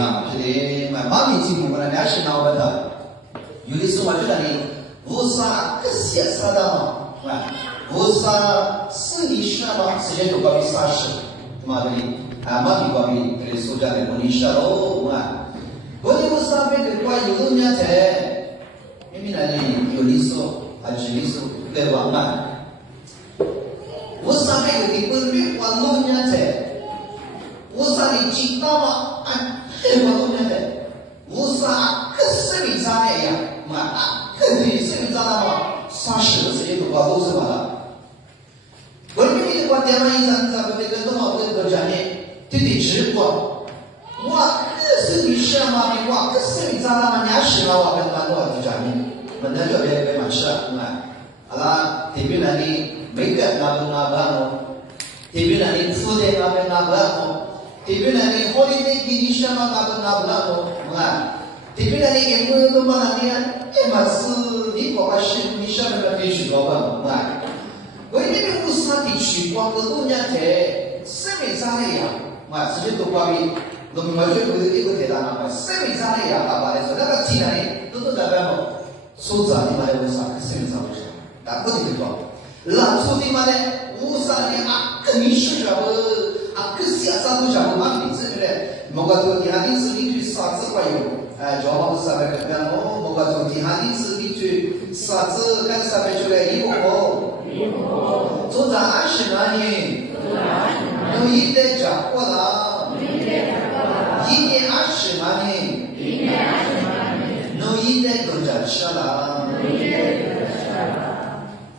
嘛，就是妈咪节目，我俩是闹不的。有的时候我觉得呢，无啥可写啥的嘛，无啥生理学嘛，时间都搞比啥事，嘛的哩，妈咪搞比就是说讲的我你说喽，我的无啥别个怪有东西在，明明那里有的时候还是有的时候在玩嘛，无啥别个的不别玩东西在。无啥的知道嘛？很多东西的，无啥可生命上来呀，可对生命上来嘛，啥事的事情都搞都是嘛了。我们的话，台湾医生咱们那个东澳这个专业，对对直播，我可生命上嘛的，我可生命上来嘛，伢是嘛，我跟蛮多的专业，我那就别嘛吃了，好啦，这边那里每个那不喏，这边那里吃的那边那不喏。这边那里好的那给你什么那不这边那里也没有那么那里嘛是你爸爸是你什么那必须做吧我那边无啥地区光个东西在生命上来呀直接都关于那么就一个太大了生命上来呀爸爸来说那个既然都在外面手指你妈的无啥生命上不是但不听说那出的嘛呢无啥的跟你说什么可是啥都讲不完名字对不对？某个做地下历史里头啥子会有？交往上面跟某个做地下历史里头啥子跟上面出来一个做在20多年，有一代讲过了，一年20多年，有一代都讲吃了。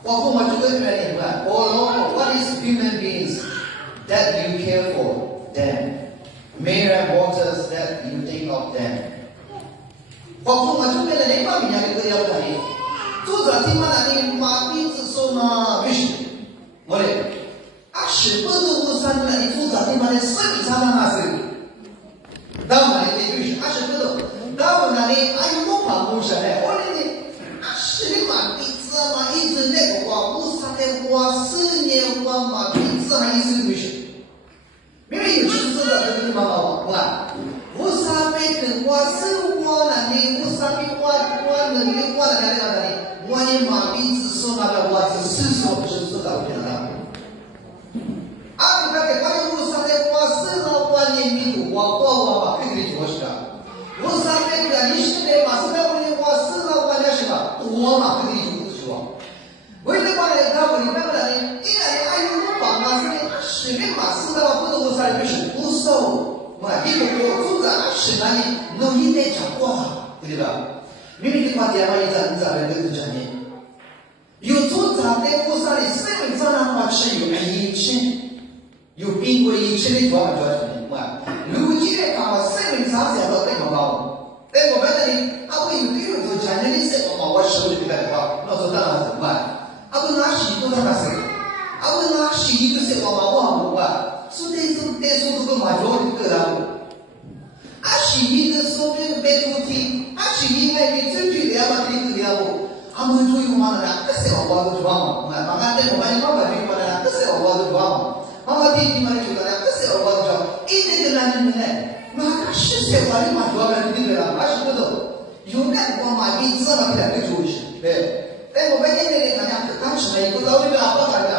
我跟我这个原因嘛，what is human beings？That you care for them, mere mortals that you think of them. 我说我就为了那方面的这个要求，作者听完了你马鼻子说嘛，不是，我嘞，20分钟我算出来，你作者听完的生理上那是，当然的这就是20分钟，当然的我办公室嘞，我嘞20的马鼻子嘛，一直那个话，50的话，10年话马鼻子还一直不是。明明有知识的这个地方好，无啥被跟我生活了你，无啥被我能力我来那里，我的马鼻子说那个我只是说不是说到别了。你别给我的无啥的我生了我年龄度我嘛，肯定就是的。无啥被个你现在嘛是在我的我生了我的是吧？我嘛肯定就是说。为了我来看我的那个人，一来有我爸妈是的嘛是的话不能无啥就是无手。一个组长10多年，农业在讲话，对吧？明明的话，电话一张那个讲的，有组长在屋上的身份证上话是有1千，有宾馆1千的多少叫什么？如今来看嘛，身份证上到这么高，在我们这里，我有做讲的身份嘛，我手里边的话，那说当然是我拿洗多少个身，我拿洗一个身我说的是带说这个马脚的个人，洗一个说这个白头天，洗一个给证据两万这个两万，们注意嘛那个是我都装嘛，妈妈在我们妈妈注意嘛那个是我都装嘛，妈妈弟弟们就说那个是我都装，一个男人呢，那个是我的马脚的对不对啊？20不懂，有那个马比这么两个就是对，在我们现在的大家当时呢，一个道理啊，不干的，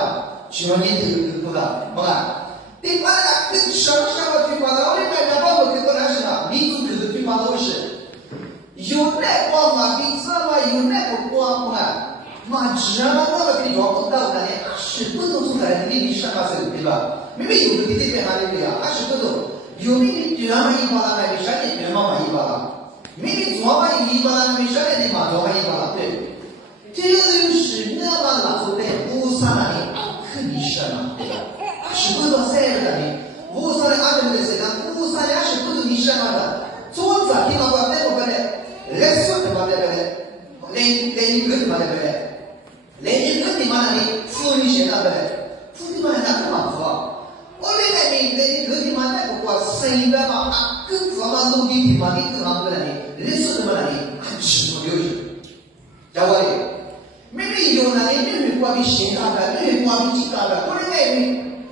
喜欢你这个的，好吧？你把那什么对话的，我们大家把我给过来是吧？民族口的对话都是有那光嘛，你知道吗？有那个光嘛，嘛只让我们给抓不到的呢，20分钟出来，你什么事对吧？明明有个弟弟在哪里对呀？20分钟，有明明对俺们一把了，没啥的对妈妈一把了，明明做完一把了，没啥的对妈做完一把了，对。这就是那么老说的，无啥的，可你什么？20分钟3个人，无啥的安排的时间，无啥的20分钟你什么的？作者听到过那个嘞，来说什么的嘞？来一个什么的嘞？来一个地方的妇女写的嘞，妇女们那个嘛说，我来一个地方那个过生的嘛，跟咱们农地地方的地方的嘞，来说什么嘞？吃不流行，叫我嘞。明明有那里明明光明现场的，明明光明记账的，我的那边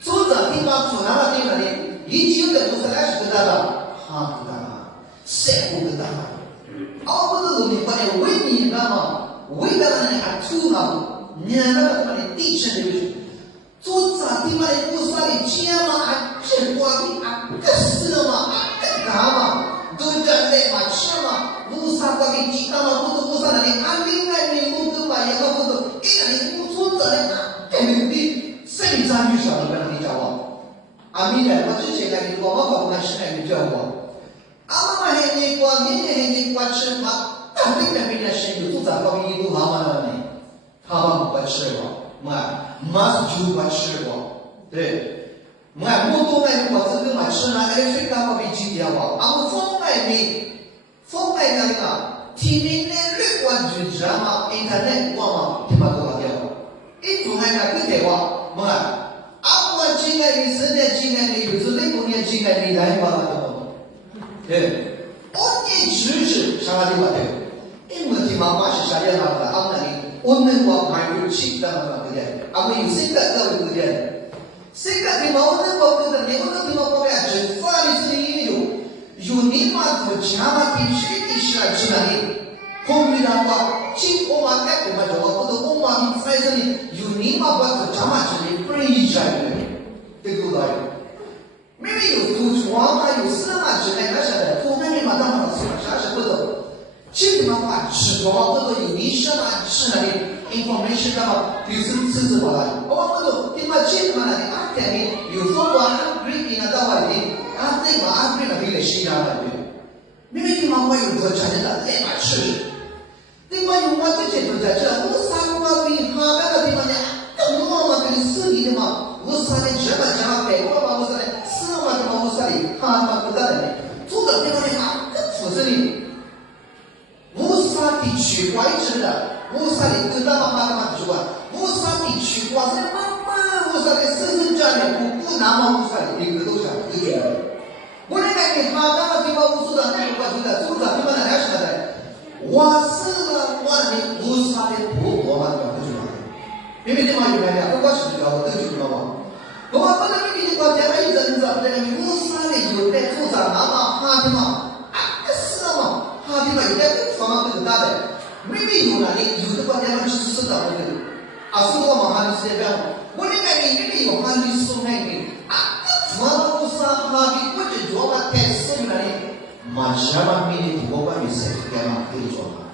组长听到组长那边那里，已经有的50-20个人了，哈不干嘛，谁不干嘛？不是说你把你为你干嘛？为了让你还吐呢，你那个他妈的地震流去，做啥地方的不啥的钱嘛，这光的这死了嘛，这干嘛？都这来嘛吃嘛，无啥光的鸡蛋嘛，不都无啥的，另外你不都嘛也不都，你不做这的你谁参与啥的跟你讲话？明年我之前跟你说，我不敢吃那个叫我，妈还你过，明年还你过吃嘛？但明年是有做啥光的都好嘛呢？他们不吃过，马就不吃过，对，我多买我这个嘛吃呢，水干嘛被几点哇？我风买那个，天天那绿光就这嘛，internet 光嘛，他妈多少掉？一做那个对哇，我今年你10年今年你有时0年今年你来嘛了，对，我你支持啥地方对？因为地方嘛是啥样的，那里。我们我还有其他的个点，我有性格的个点，性格的嘛，我们我觉得你我们地方方面是法律是有你嘛做家嘛必须的是来去那里，后面的话，经过嘛改变嘛，就我不懂我嘛你在这里有你嘛把做家嘛这里不能一下的，对不对？没有做错嘛，有事嘛之类那些的，后面嘛当然是啥是不懂。这个嘛，吃光这个有历史嘛，吃那里 information 的嘛，就是吃吃过来。我这个这个嘛那里肯定有说过，agree 那到外地，这个agree那里的西洋的对。明明地方我有个产业的，来嘛吃。另外有我之前就在这，我3个地方那个地方呢，我嘛跟你死你的嘛，我啥的这么讲给我嘛，我啥的死嘛的嘛，我啥的，他嘛不得的，做的地方的更负责的。无沙地区外置的，无沙的跟他妈妈主管，无沙地区哇塞无沙的深家的不拿嘛无沙的一个都是一个的。我那个他那个地方无数的那个关系的，组长地方的还是的，我是了我的无沙的不嘛对吧？不知道，明明地方有来的，我是知道我都知道嘛。我们那边的国家一直不在无沙的有的组长拿嘛他的嘛，是嘛。他地方有的方法更大的，明明有那里有的国家嘛就是的，是我嘛哈的是这样，我那个明明有哈的是那个，方法不是哈的，我就做嘛太死那里，嘛什么明明我关于谁干嘛可以做嘛？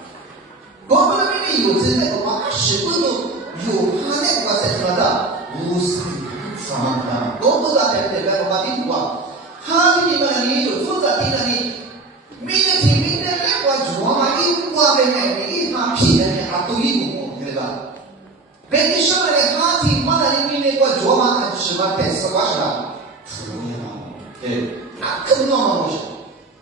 我们那边有这个嘛，是不是有哈那个是什么的？不是什么的，我不知道在这边我地图啊，哈的地方里有做的地方里。明天我做嘛，我的那一盘皮的还都一股，对吧？别你什么的，他听嘛的，明天我做嘛，吃嘛太死瓜是吧？出来嘛，对，更多嘛东西。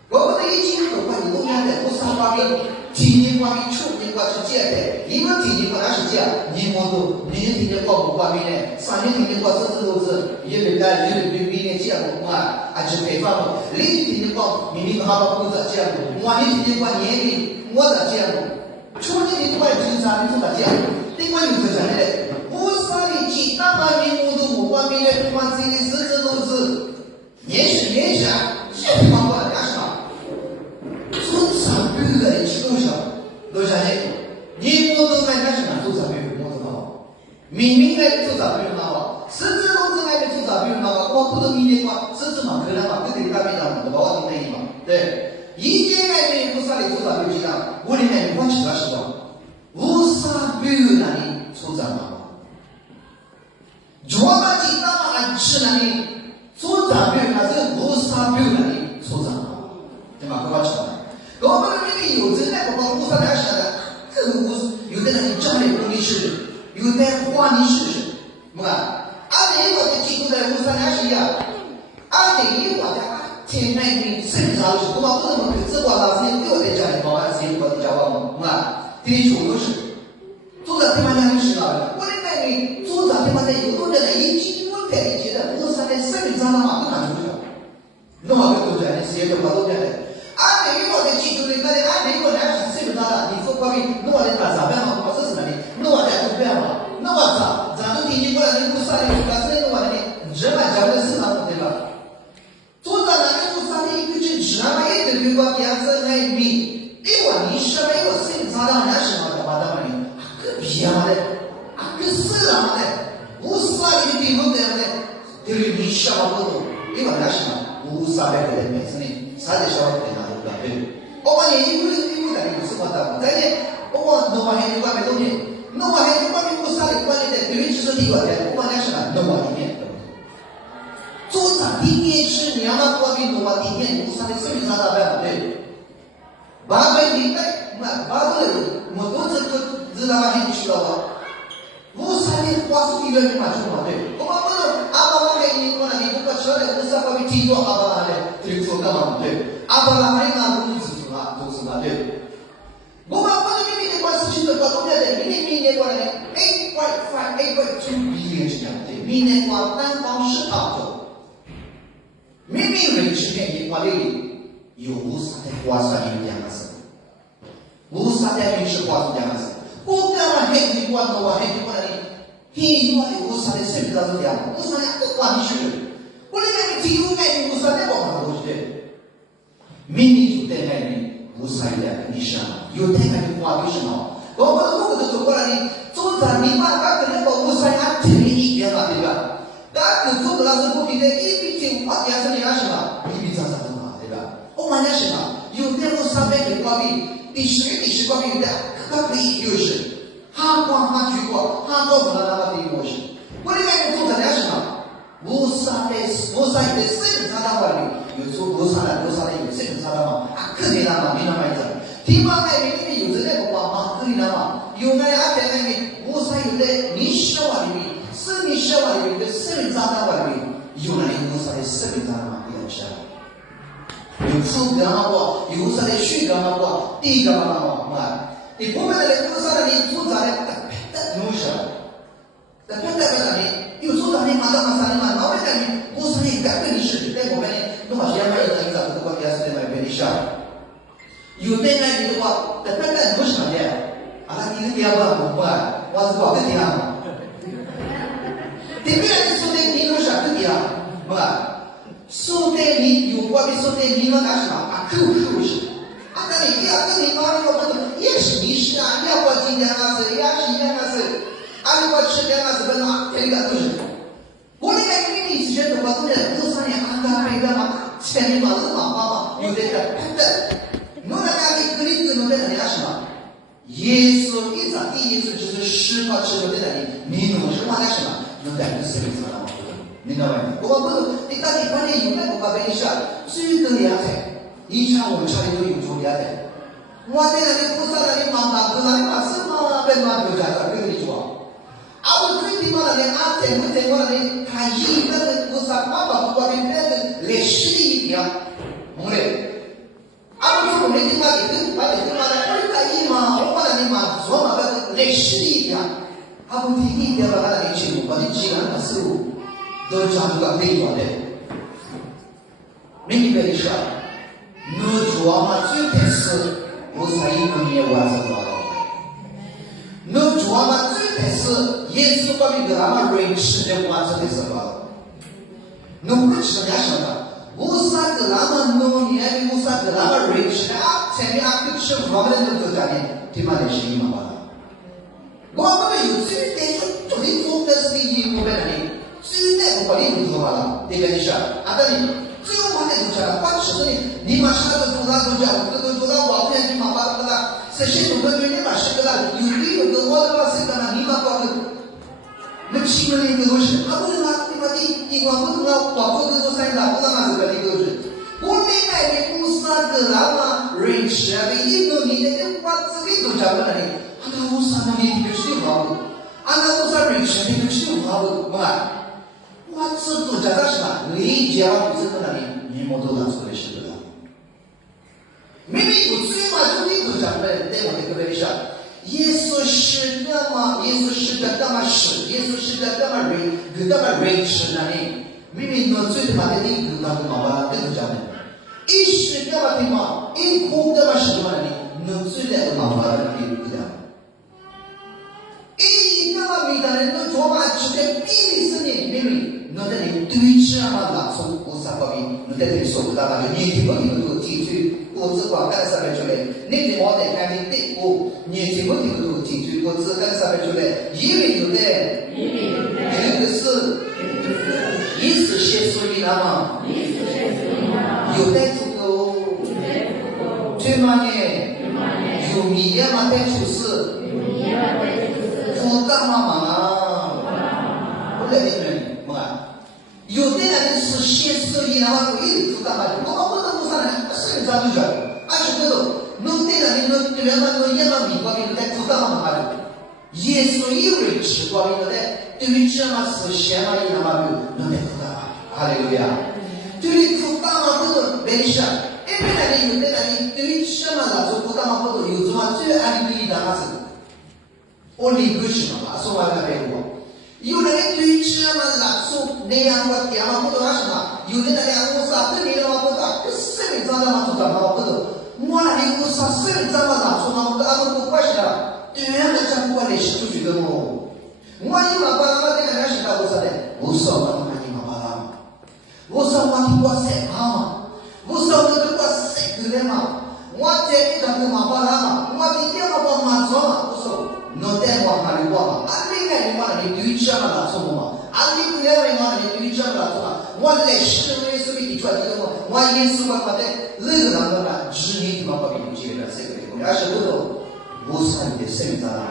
我们的已经很快有东西的，不上方面，体力方面、处理方面是这样的，一个体力方面是这样，你摸住，你体力方不方面呢？3年体力方甚至都是一个在明年这样嘛，是北方的，另一体力方明年他们不是这样的，我的体力方年龄我是这样的，处理的外经常你做这样，另外有这样的，我啥的其他方面我都不方面的，对方自己甚至都是也许啊，这地方过来干什么？做啥别人的基础上，都相信你我都在干什么？做啥别人我知道，明明来做啥别人好，甚至都是来做啥别人好，我不能明年嘛，甚至嘛可能嘛，不得干别的，不把我听得嘛，对，一件来的不啥的做啥别人讲，我的来我其他时候，无啥别人那里做啥嘛，做嘛几大嘛吃那里做啥别人那是无啥别人那里做啥嘛，对吧？各位讲。我们那边有的那个帮乌萨来说的，这个有的人家里工地试，有的花泥试试，是吧？我的基础在乌萨来是呀，我的天那边甚至老师，我们不能跟这个老师给我在家里帮俺谁我的家我们，是吧？第一处都是，做的地方那里是了，我的那边做的地方在有的人一进我在一起的，乌萨的身份证嘛不拿出去，那么跟都在的，谁都跑都在的。我的基础的那里，我来是谁不知道？你说关于我的打啥办嘛？我是什么的？我在做办嘛？我咋都听见过来？你不啥的？但是我的人嘛讲的是哪种对吧？做的那个不啥的一个真实啊，对我变成爱米，我你什么我身上当然什么的，我当然个别嘛的，个是嘛的，无啥的地方的呢，就是你什么不懂，我那什么无啥的个人本身的，啥的小的那都不对。我讲你有的有什么的，但是我弄完还有关没东西，弄完还有关没无啥的关系的，对于技术地方的，我讲那什么弄完里面。做啥地面是娘妈过敏，弄完地面无啥的生意啥的办不对。把本明白，把这我都这个知道嘛？你知道吧？无啥的话术语言嘛就嘛对。我们不能阿爸妈给你过来，你不过吃的无啥过敏，听说阿爸妈的这个说干嘛对？阿爸妈还拿工资是嘛，都是嘛对。我们不能明明的把事情都搞懂了的，明年过来8.2 billion 是这样对，明年过南方市场走。明明人吃面的话里有无啥的话说一样的事，无啥的民事话是这样的事。我干嘛还得管到我还得管你？你有无啥的生活是这样，无啥的不管你是。我那个体育爱无啥的不管我是的。明明就在那里无啥的你是啊，有在那里话就是嘛。我们都走过来的，走在你妈刚可能把无啥的听一遍嘛，对吧？那个做的那是不平的，一比九，也是你那什么，一比三三的嘛，对吧？我们那什么，有的我上面的挂币，第十挂币有的，可可以有是，韩国韩剧国，韩国不能那么的模式。我里面做的那什么，无啥的生产的话里，有做无啥的有生产的嘛，肯定那嘛，你那么一种，地方那边有这个话嘛，肯定那嘛，有那阿边那边无啥有的，你说话里面。生命社会里面的生命状态里面，有那里无啥的生命状态嘛，不要吃。有fruit干嘛不？有啥的水干嘛不？地干嘛嘛？你不会的人无啥的你做啥的？弄啥？但不代表啥的？有做啥的马上啥的嘛？老百姓无啥的改变的事，在我们弄好些买一张这个国家是买别的啥？有在那里的话，但不代表什么的？啊，你个爹不不啊？我是搞个爹嘛。对面的说的你弄啥个的啊？说的你有关的说的你弄干什么？口是。那你跟你妈那个不同，也是你是啊，你要过今天那是，也是一样的事。你过吃的那是不拿，这个都是。我那个秘密之前的话，都在路上也安排一个嘛，前面嘛是嘛，有的弄那个里弄在那里干什么？耶稣一早第一次就是10号吃的在那里，你弄是干什么？能感觉生命上的明白吗？我不是你到底关键有没有把跟你说最个厉害，以前我们厂里都有做厉害。我在那里不上那里忙忙，在那里忙什么被忙就在那跟你说。我最起码那里在我那里看一个人不上妈妈不管你那个历史的一点，懂嘞？我们地方的跟把你地方的二大姨嘛，我那里嘛做嘛个历史的一点。不听一点把他那里去，把你几个人的事物都讲出个对话的。明白的说，你做嘛最开始我才一个年完成了。你做嘛最开始耶稣把你给他们认识的完成的时候，你不知道什么？我啥给他们弄年，我啥给他们认识的前面不吃我们的都讲的，对吗？的是一模的。我们有最点就你做的是义务在那里，最点我你不做了，对不对？是等你最后还得做了，把吃的你把啥都做到都讲，都做到网上去嘛，把那个这些都跟你把这个有个我的话是干嘛？你把搞个，那新闻里都是，不是嘛？你把你光不是那广播都三个，不是嘛？这个都是。我另外的公司个人嘛，认识的一个你的把自己都讲在那里。那我啥那里就吃好，那我啥认识的就吃好，我知道在那什么理解我不是在那里，你们都拿出来是的。明明有最嘛就你都讲的，在我那个边上，耶稣是干嘛？耶稣是干嘛是？耶稣是干嘛认识那里？明明我最他妈的你跟他们妈妈跟都讲的，一是干嘛的嘛？一空干嘛是嘛的？我最在妈妈的地不讲。每个人都做嘛，吃的比例是你明明，我在你对峙嘛，拿出无啥方面，我在这里说不到那个年纪不定都提出，我果子光干啥来出来？你的毛在看你对过，你怎么听都进去果子干啥来出来？因为有的，有的是，一是写属于那么，有的足够，最嘛呢？有米也嘛带出事，不干嘛嘛？不来的人嘛。有的人是写属于那么一直不干嘛？我不能不上来，是你咋不讲？而且这个，侬对人侬对人嘛，侬也嘛米光米在不干嘛的？耶稣以为吃光米的，对于这嘛是写嘛一样嘛就侬在不干嘛？哈利路亚！对于不干嘛不都没事。一般人有的人对于什么来做不干嘛不都有什么最安利的那是，我理不起嘛，说完了没有？有的人对于什么来做那样我点嘛不懂什么，有的人我啥对你的嘛不懂，这生命上的嘛做什么不懂，我那里我啥生命上嘛哪做嘛不懂，俺们不关系了，对人家讲不管你是不是的么，我一嘛把我这个人是干我啥的，我说我他妈你嘛把他嘛，我说我听我谁嘛。我说那个我谁个的嘛？我在你那个嘛巴拉嘛，我今天嘛把嘛做嘛，我说侬带我哪里过嘛？俺那个人嘛那里对这嘛那做嘛？俺那个人嘛那里对这嘛那做嘛？我来是为什么提出来这个嘛？我也是我的那个那个嘛，只你嘛把别人接了这个的，而且我说我是你的生命上的，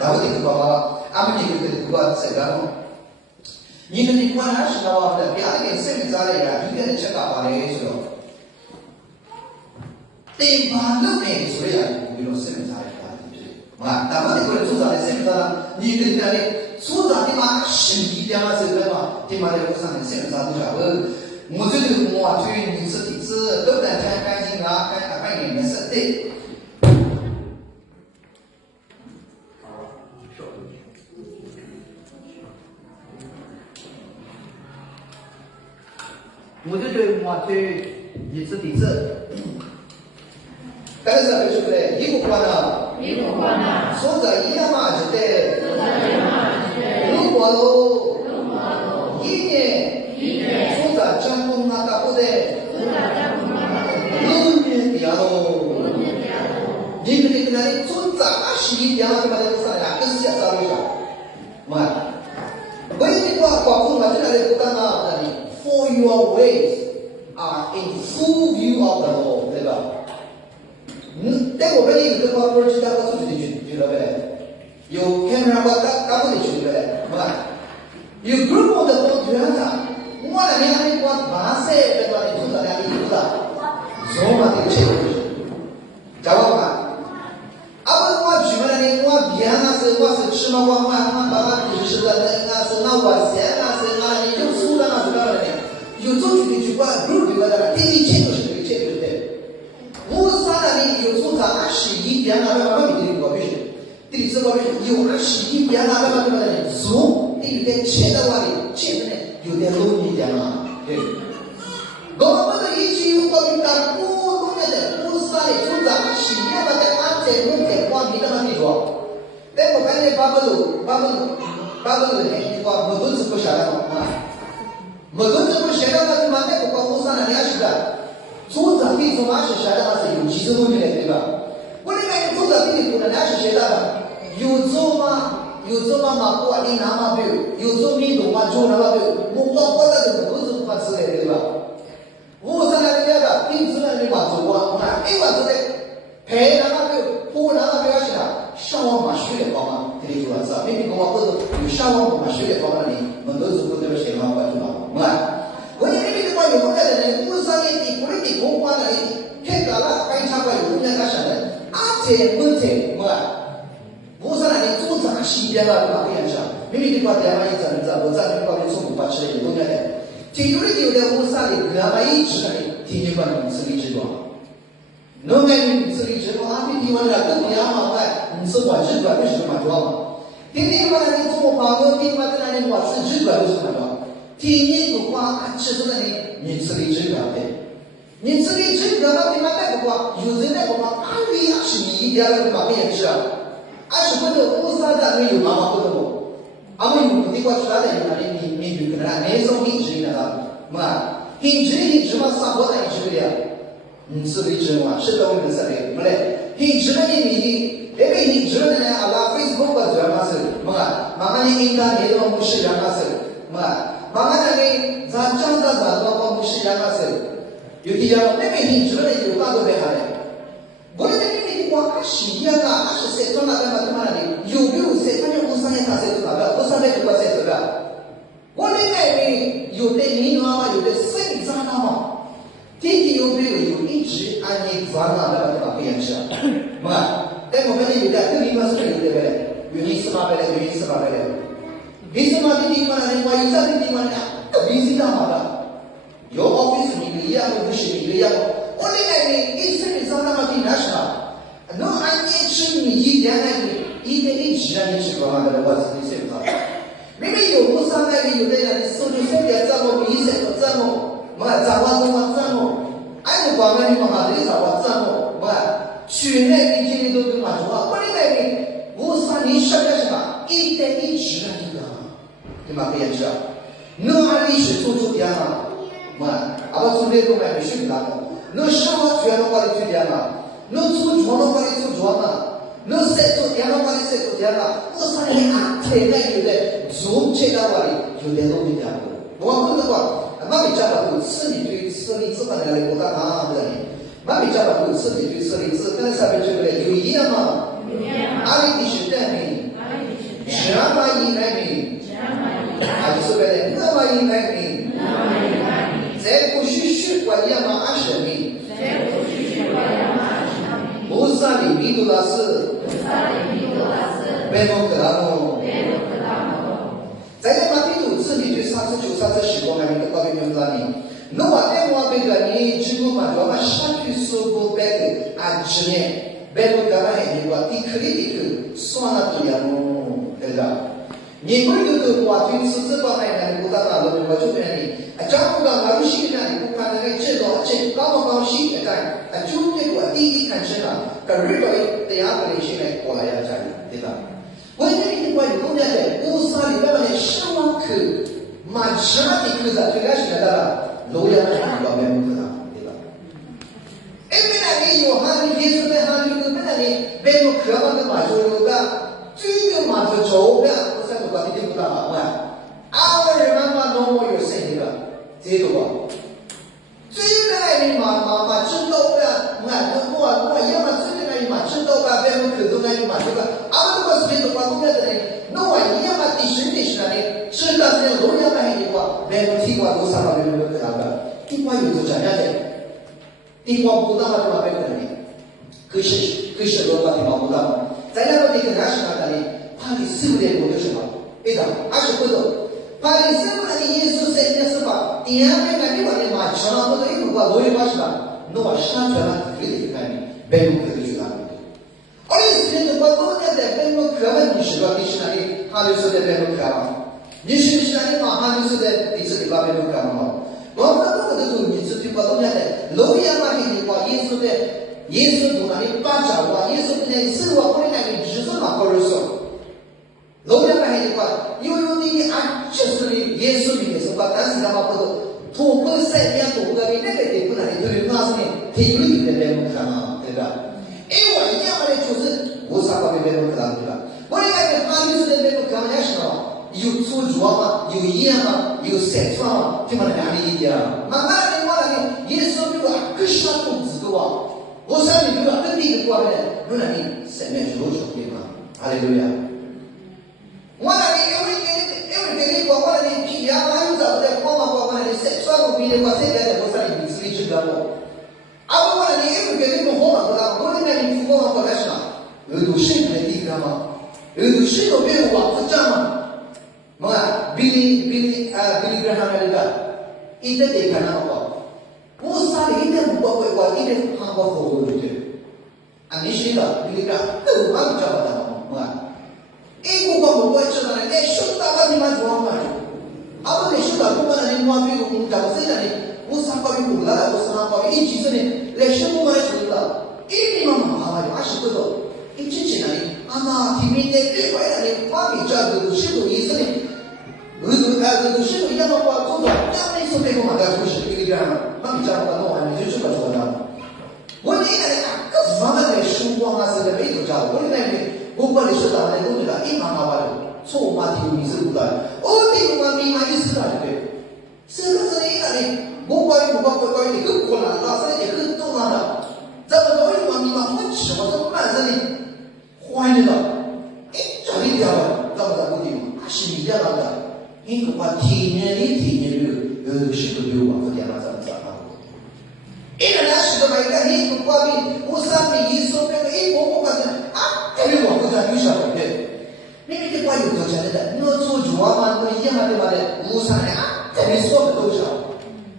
但我这个爸爸，俺们这个这个这个嘛。你们的关系是那么的，别的跟生命上的呀，一个人吃干嘛的说。对吧？那边所以啊，比如生命上的话题，啊，但我这个人做啥的生命上，你跟那里做啥的嘛，是一点嘛，是的嘛，对嘛的，我上的生命上都啥我这个我对你是体质都在干净啊，干净的是对。我就对我对你是体质。但是为什么呢？一个关呢？说着一样嘛，就得。如果喽，一年说着江东那大不得，6年底喽。你们那个那里做着21年了，对吧？那个啥呀？跟谁找一下？嘛，为的话，广东话这里不干嘛？那里 For your ways are in full view of the law， 对吧？但我们有的话不是其他个数据的去了呗，有看上过大部的去了呗，是吧？有 group 的多全场，我那里还没过马赛的话，你多少两里有的，什么的这个，知道吧？我举个例，我别那是我是吃嘛，我把就是个那是那我谁那是那你就输了那是那的，有做出的就把 group 的，第一切都是这个切对不对？我啥的呢？有做21点那个必须，第四个必须有21点那个从第一切的话里，切的呢有点漏一点嘛，对。我们的一起有个名单，不弄的，不啥的，做21点那个安在弄的，我没那么记住。但我感觉八个路的话，我都是不晓得嘛，我都是不晓得那什么那个我上来200的。做长辈做马是写的还是有几十东西的，对吧？我里面做长辈的可能2是写的，有做嘛嘛不你拿嘛不有做米懂嘛做那嘛不我那个不是不吃的，对吧？我上来人家的平时那里嘛做啊，一碗做的陪那嘛不不那嘛不要去了，上网嘛学的方嘛，这里做是吧？明明跟我不是有上网嘛学的方那里，很多时候都是写嘛关注嘛，我因为这个有的人，我上年底过的公关那里，看到了非常快有人家想的，这问题我上那里做啥西边了，对吧？这样想，明明这块电话一整，我在那边从不吃的，有的人，这有的我上里他妈一直那里天天关注吃的吃多，侬看你吃的吃多，俺们地方的都不一样嘛，你是我吃多，不是嘛多嘛？天天把那里做饭，我地方在那里我吃多，不是嘛多。天天的话，吃的那里，你吃的最高的，你吃的最高的地方那个话，有人那个话，21点那个嘛，也是啊，20分钟我3站没有妈妈不懂不，俺们有的话其他的有哪里你可能没什么品质的了，嘛，品质嘛上过来一直的，是的指望，是的我们说的，没嘞，很指望的你，那边很指望的呢，阿拉 Facebook 吧，主要嘛是，么啊，马上你应该内容不是样嘛是，么啊，马上你咱讲的咱光不是样嘛是，有的样那边很指望的有大多在哪里？我那边的话，还是一样啊，还是谁做那个嘛，怎么的？有没有谁？反正我上面他谁做那个，我上面就把谁做的。我那边有的民谣嘛，有的生意上嘛。天天有没有一直按你转啊，对吧？不一样是啊，嘛，但我们呢有的这地方是有的呗，有意思嘛呗，有意思嘛呗，为什么这地方呢？我有啥的地方呢？为什么的？有 office 你一样，不是一样。我那边一生意上那么的那是嘛，能按年吃你一点那个，一点一直按你吃光了的，我自己睡不着。明明有不上那个有的人收入3点这么明显的这么。么掌握中国账目，按照广告里面嘛，这掌握账目，么去年比今年都更满足啊！我那边53年10月是吧？1点1直的一个，对吗？可以知道，侬按历史做出点嘛，么阿不做这个买没水平的，侬生活全都把你做点嘛，侬做床都把你做床嘛，侬晒做点都把你晒做点嘛，53年啊，太难有的，做这个话里有点都没点过，我们这个。妈咪家把都吃你对吃你吃饭的来，我打哪的呢？妈咪家把都吃你对吃你吃，跟上面这个嘞有一样吗？哪里的是单名？什么一单名？啊，就是说的那么一单名。再不许许过一样嘛20名。菩萨里弥多拉斯。贝蒙克拉蒙。在这马边都是你对39、30过来，你都搞不明白你。那我在我这个你只不过嘛上去收过白的啊，10年，白不干嘛你话地壳里地壳算了不一样对吧？你们都话对是这方面呢，不打哪路我就跟你，讲不到哪路西呢？你不看那个这多这高不高西一干，就这个第一看清了，个日本第二个人现在过来要讲对吧？我这里的关于公家的53里边的生活口，马上的口子最开始来了，楼阳的老边不可能，对吧？因为那里有哈里别说在哈里根本那里边不可能的马就有个，最个马就走个，我三个管你听不到嘛？我啊，我人嘛弄我有生意个，这个我，最个那里嘛知道个，我一样嘛，最个那里嘛知道个，边不口中那里嘛这个。阿拉这个时间的话，公家的人，那我一样嘛，第10年是那里，知道这个农业那里的话，没有提过多少个没有那个，地方有做这样的，地方不到嘛就嘛没可能，可是罗马地方不到，咱家的地方还是那里，他的生活的过就是什么？对的，还是不懂，他的生活的因素在这是吧？第二个呢，你话的嘛，吃了或者一路过农业嘛是吧？那我山泉嘛，对的看你，没有可能去哪里。而且现在我多年在本国课文你是吧？你是哪里？哈律师在本国课嘛？你是哪里嘛？哈律师在第4里边本国课嘛？我们这个都是你是对我多年的，老爷嘛的话，耶稣从那里把掌握，耶稣在生活过程里知识嘛，或者说，老爷嘛的话，有的按就是耶稣的是吧？但是他嘛不懂，通过3年多个的那个地方那里都有哪些呢？他有的在本国课嘛，对吧？因为我一样的就是无啥方面没有可能对吧？我应该跟法律是在没有可能是什么？有粗拙吗？有盐吗？有散川吗？这么两里一点啊？慢慢的我那里也说明了，可是那种制度啊，我上面就要跟这个过来，我那里上面就有说对吗？哈利路亚！我那里因为给你我那里皮呀，还有啥子的，我那里散川我比你我现在在我上里名字里知道不？啊，我那里因为给你好嘛，我那里不光我来什么？有读圣经的地方吗？有读圣经没有网子讲吗？么啊，比利格汉那里的，一点得看到我，我啥的一点不包括我一点韩国服务的对，啊，你晓得比利格都蛮讲的么啊？一个我知道的，连手打把你们做嘛？啊，我连手打不管那里我比如讲我现在的。我上高于古代的，我上高于1几十年，来生活来处理了，一年嘛麻烦就20多多，一几千那里，啊嘛，天面的最快那里，妈咪家都是都意思的，都是都一样的话，做到，家里说这个嘛，在不是这个样，妈咪家我弄完你就是个做的，往啊是个没有家，我里面我管你说啥的东西了，一忙麻烦的，错嘛听你是不的，我听嘛明嘛意思了对，是不是你那里？我关于你更过了，老师也更多了，咱们老有嘛明嘛不吃，我这慢着你，欢迎了，哎，这里掉了，咱们在不地嘛，是你家那个，你个话体验有许多有嘛，不点了咱们咋办？一个人是个买个一个挂币，我3米1收那个一模块钱啊，这里我不讲有啥问题？你们这挂有多钱的？我做主啊嘛，我一样的嘛的，无啥的啊，这里说的都少。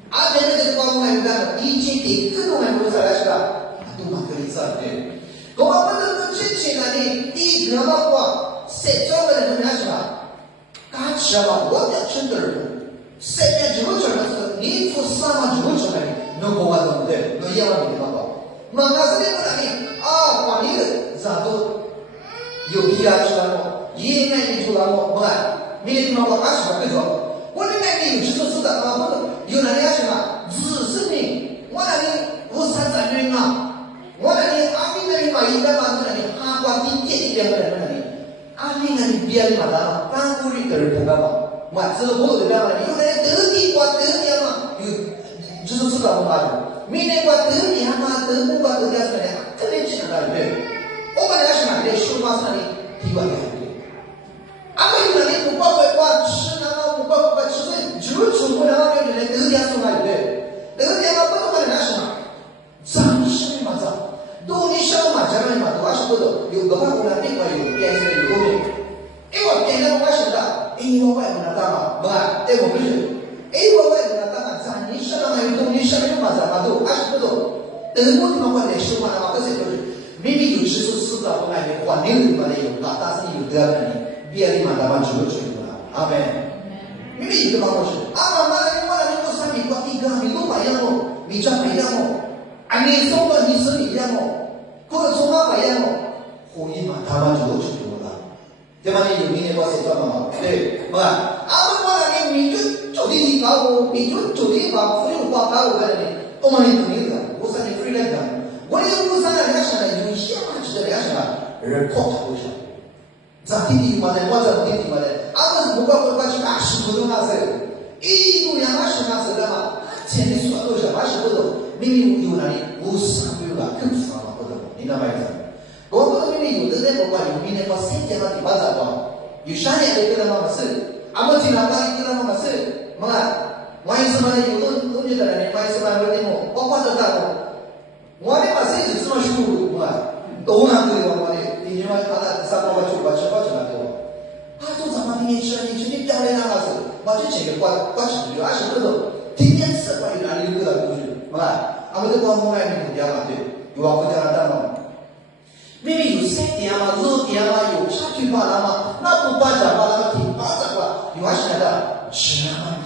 而且那个挂我还有干的，以前给各种还不啥来是吧？都嘛可以算对。我们不能够之前那里第一个嘛挂，谁教的人家是吧？刚吃嘛，我在吃点儿，谁在就吃了是你做啥嘛就吃了。侬讲话对不对？侬一样的地方搞，那是那个哪里啊？管理的啥都有批啊，出来么？一年一出来么？不看，明天地方搞20块多，我那边有去做事的啊，或者有哪里要什么只是你，我那里无啥责任啊，我那里阿明那里嘛一般嘛，那里哈瓜地铁一边的那里，阿明那里边的嘛，那办公里头不干嘛？嘛，这个我这边嘛，有那德地瓜德地嘛，有。就是知道我妈的，明年我德年嘛，德不管德年出来，特别记得对。我们俩是哪里？书包上的提过来对。俺们有哪里不包括吃那个不包括吃，所以就出不了那个德年出来对。德年嘛，不懂我俩什么？长生嘛长，多年小嘛，将来嘛多20多度，有个办公呢，另外有变成有多年，因为我变成我是的，因为我外公那大嘛，不啊，对我不是，因为我外公那大嘛。你说的那有东西，什么嘛子嘛都20不懂，德国地方我来说嘛，那个谁都是，明明有技术知道不来的，环境里面的有大，但是你有得了你，别的嘛咱们就不去了，阿妹，明明有的嘛我是，啊妈那我那我3米高1个，你都白样哦，你长白样哦，啊你送到你是一样哦，或者从哪白样哦，婚姻嘛他们就不去了，对吧？你有明年我谁做嘛？对，是吧？啊我那你就。酒店你搞我，你就酒店搞，所以我搞我在那里，我们你肯定的，我说你 free 来的，我那个我上来人家上来有些嘛，知道人家什么人靠他不上，咱弟弟嘛的，我这弟弟嘛的，俺们不管去20多种那是，一度20那是干嘛？前面说多少20多种，明明有那里50个吧，更少了不懂，你那买子？我们明明有的在不管有明年把3天的地方找到，有3年的跟他们是，俺们经常跟他们是。万一什么有东西的人，万一什么问题么？我挂着干么？我的把身子这么舒服，都难对我的，你们把它3包去把吃好吃了对我。做怎么天天吃？你天天表演那个是，我就这个挂吃就20多种，天天吃关于哪里有个东西，俺们这光红外面不讲嘛对，有啊不讲了嘛。明明有3点嘛、2点嘛，有差距吧那么，那不把讲吧那么挺巴掌吧，有啥来的？吃嘛。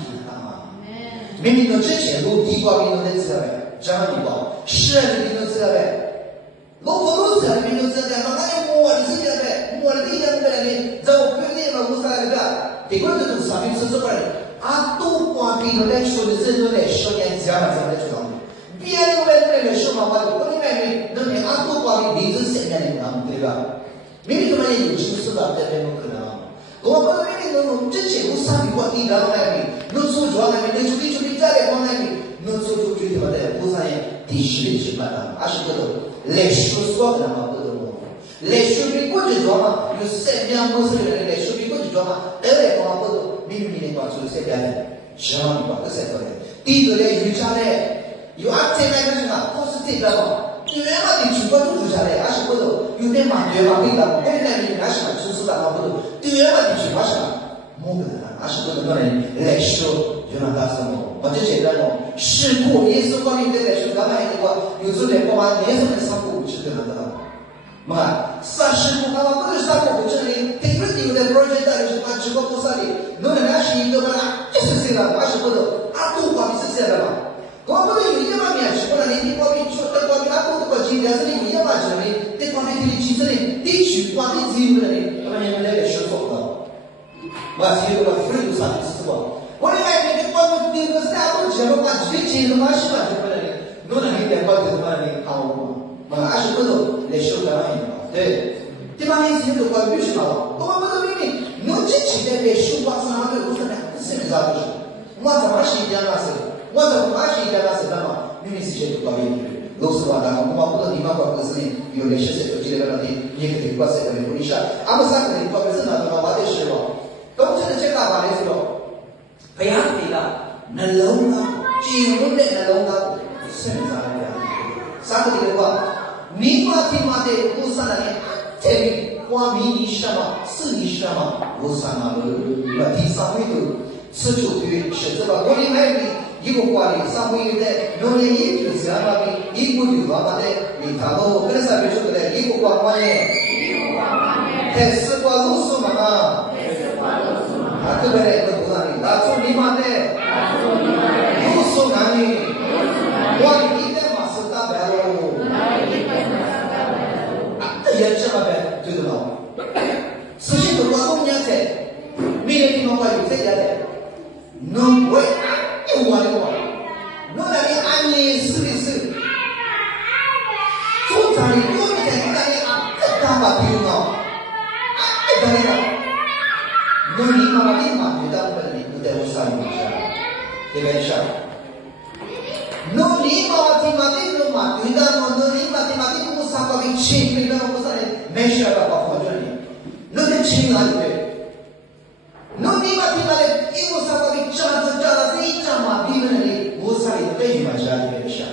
明明侬之前都地瓜比侬在知道呗，这样地瓜，是啊，你侬知道呗，老婆都知道，你侬知道呗，那我的是知道呗，我的对象在那里，在我表弟嘛，我啥那个，结果这都上面是这块的，都瓜比侬在说的是侬来说年这样嘛，这样来知道的，别人来说嘛，我里面侬连都瓜比名字写下来的，对吧？明明他妈也有些事吧，在那种可能。我们明明侬之前我上面过地方那边，侬做主那边，侬处理再来往那边，侬做具体的不啥嘢，第10的去办了，20个都来说说的嘛，不懂么？来说明过去做嘛，有3年模式的人来说明过去做嘛，来讲不懂，明明光做3年的，希望你把这3个的，第一个来有家来，有再来个什么，都是这个嘛。对嘛，你全部都做下来，20个都有点嘛，对嘛，对的，我那边有20个，就是咱们不懂，对嘛，你全部是嘛，某个人20个多人来说，就让他什么，我就觉得哦，事故也是方面对来说，咱们这个有时候来讲嘛，连什么事故去得了的，嘛，啥事故，他们不是啥事故，这里对不对？有的 project 的是把几个不啥的，弄的那是一个嘛，就是这个20个都，都光是这样的嘛。我们有一方面是不能你方面说的方面，都今天是你一方面的，这方面的其实的，地区方面自由的，我们来说说的，我这个福利有啥意思不？我另外那个方面这个3多钱的话，最近的话是吧？就不能，弄了1点5点什么的，好，20个都来来修改完了，对。对方意思就是我必须了，我们这明明侬这期间在修法上面我说呢，是没啥东西，我怎么是一点那事，我怎么是一点那事的嘛？明明是些搞问题，老师话的，我不知道地方搞个事情，有那些事就记得了的，你可以把这个问题下，俺们三个人搞个事那个我得是了，刚才的这个话来说，培养对了，那老的，基本的那老的，是没啥的，三个人的话，你妈听妈的，我三个人。这里花名你什么，是你什么，我什么了？第三位的持久对是这个，我另外一个话的，三位的，农业一就是什么的，一个就什么的，你看到跟上面说的，一个光光的，在四瓜路数嘛啊，这个嘞，这个哪里？那做你妈的，路数哪里？我一点嘛是大白喽。也这么呗，对不对？事情如果我们在每个地方话有这样的，侬会有我的话，侬那里安尼是不是？做啥哩？我们在那里干嘛丢呢？干嘛呢？侬你妈妈的妈就当不了，你在我上面去，对不对？侬你妈妈的妈的妈就当侬你妈的妈的我上个亲戚那个。没事了，我这里，那个亲哪里对？那你妈听嘛的，一个啥个的家子家了这一家嘛，别人的我啥里对嘛家里面想。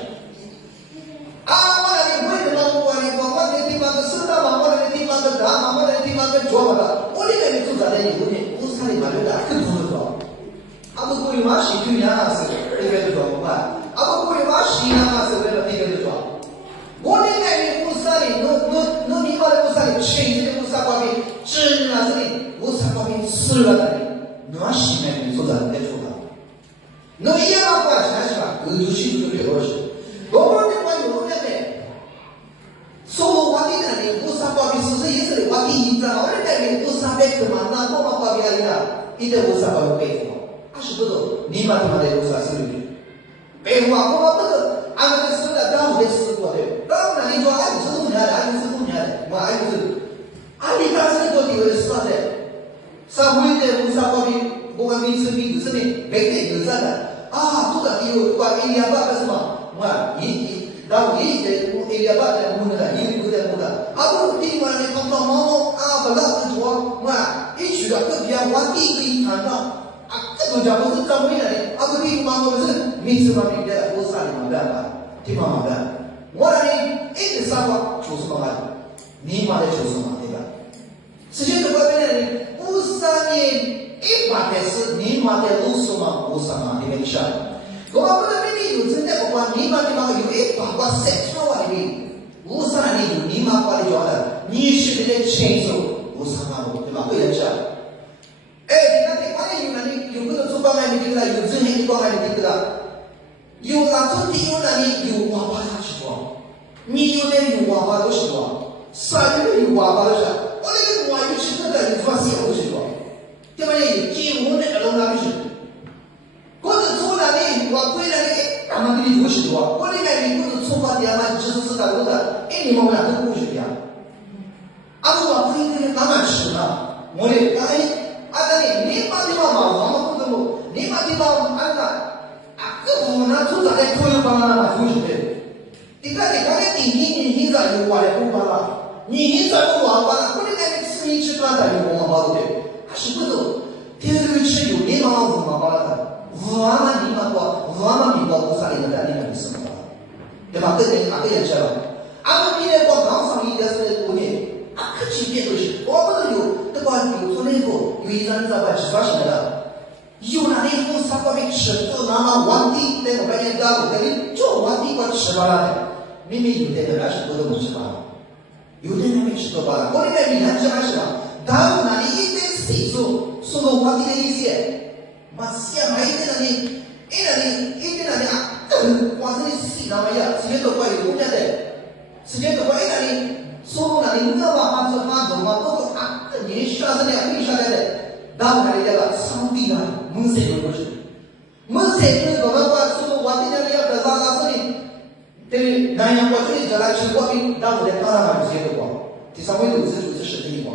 啊，我那里为什么我那个我那地方的四大嘛，我那地方的大嘛，我那地方的脚嘛的，我那个做啥的以后呢？我啥里嘛的更多的多。啊，不过有嘛事就样是，这个就做嘛。啊，不过有嘛事呢是为了这个就做。我那个我啥里，侬你妈的我啥里，亲戚的我啥方面，真那是的，我啥方面死了的，侬西面你做啥在做啥？侬一样管钱是吧？就去别多去，我们的管有那个，说我的那里我啥方面41岁的我第一张，我的那里我啥在干嘛？那我们方面来的，一点我啥方面背负，是不是？你妈他妈的我啥事的？背负啊，我这个。俺们这死了，当我的死过的，当然你说俺是多年的，俺是多年的，我俺就是，俺你干什么地方死了的？社会的无啥方面，我们民生民就是呢，没得有啥的啊，做的有关128个什么，我然后128的我们的159的我的，啊不地方的刚刚忙啊，不让人做，我一去了这边我第一个看到。啊，这种讲不是专门的，啊，这地方我是民生方面的，我啥地方办法，地方嘛办，我那里一直啥话就是嘛办，你妈的就是嘛对吧？实际这个边呢，我啥年一把的是你妈的路数嘛，我啥嘛里面想，我们那边有真的不管你妈的嘛有一把我塞穿我里面，我啥里有你妈管的叫的，你是的亲属，我啥嘛对吧？对人讲。哎，那你关键有哪里有个做帮来你这个有正面的帮来你这个，有哪种地有哪里有娃娃下去多，你有那有娃娃都是多，啥人有娃娃都是，我那个娃有去这个有什么小都是多，对吧？有几乎那个弄哪里去，或者做哪里我归那里，干嘛给你做许多？我那个你或者出发点嘛，就是的我的，哎，你们俩都不是的呀，啊，我可以慢慢吃呢，我的哎。你妈地方嘛，我们不怎么，你妈地方安那，啊，个湖南做啥的，可以帮他嘛，就是的。你看，你现在有话来不帮了，你现在不帮了，我那个吃你吃饭的有我帮的，还是不走。第二个吃有你妈我帮了，我妈你妈我妈你帮我啥里的，你们什么了？对吧？这个哪个也吃了？俺们今天光刚上一点是过年。啊，可轻便都是，我不是有，这个有做那个，有一张你知道吧？吃啥什么的，有那里有啥方面吃，就拿那皇帝那个白人家伙，那里就皇帝管吃罢了，明明有的那是不都不吃罢了，有的那没吃多罢了，我那边米还吃还是吧？但是那里一点岁数，送到皇帝的一些，妈想买一点那里，一点那里啊，皇帝的岁那么样，时间都快有年的，时间都快那里。说那里你知道吧？他走嘛，包括啊，这年下来的，会下来的，然后那里那个上帝啊，门谁都不是，门谁都我们说我这里要得啥啥事情，对，南阳我这里叫他去过兵，你当我在干啥嘛？这些的光，第三位都是就是实体光。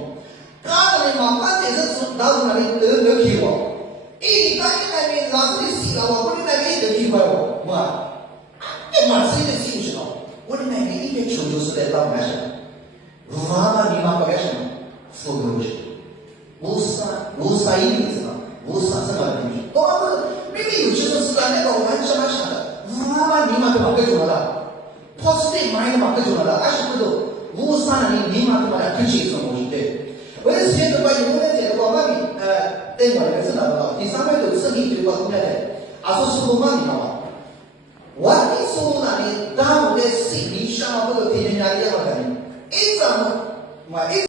干的嘛，干这是当我那里都去过。一干你那边哪里洗了我，我的那边都去过我，嘛，这嘛谁的兴趣了？我的那边一点球就是在当干什么？妈妈你妈不干什么？富贵去。无啥意思嘛，无啥什么东西。懂吗？不是，明明有些时候是那个完全想的，妈妈你妈对吧？更重要的 ，positive mind 嘛更重要的，而且不都无啥你妈对吧？更轻松东西对。为了现在的话，有的这个妈咪对我那个是哪个？第三位就是你对我公家的，说是我妈咪嘛。我你说那里，当我的心里想不到别人家里好看的，一张嘛一。